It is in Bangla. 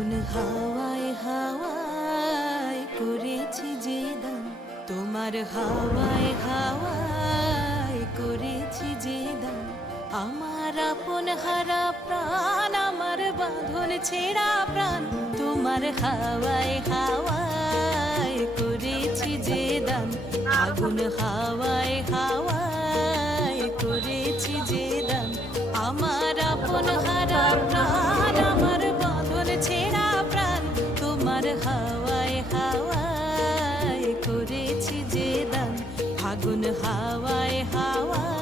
আগুন হাওয়ায় হাওয়ায় করেছি যে দান, তোমার হাওয়ায় হাওয়ায় করেছি যে দান। আমার আপন হারা প্রাণ, আমার বাঁধন ছেঁড়া প্রাণ, তোমার হাওয়ায় হাওয়ায় করেছি যে দান। আগুন হাওয়ায় হাওয়ায় করেছি যে দান। আমার আপন হারা প্রাণ, আমার বাঁধন ছেঁড়া প্রাণ, তোমার হাওয়ায় হাওয়ায় করেছি যে দান। আগুন হাওয়ায় হাওয়ায়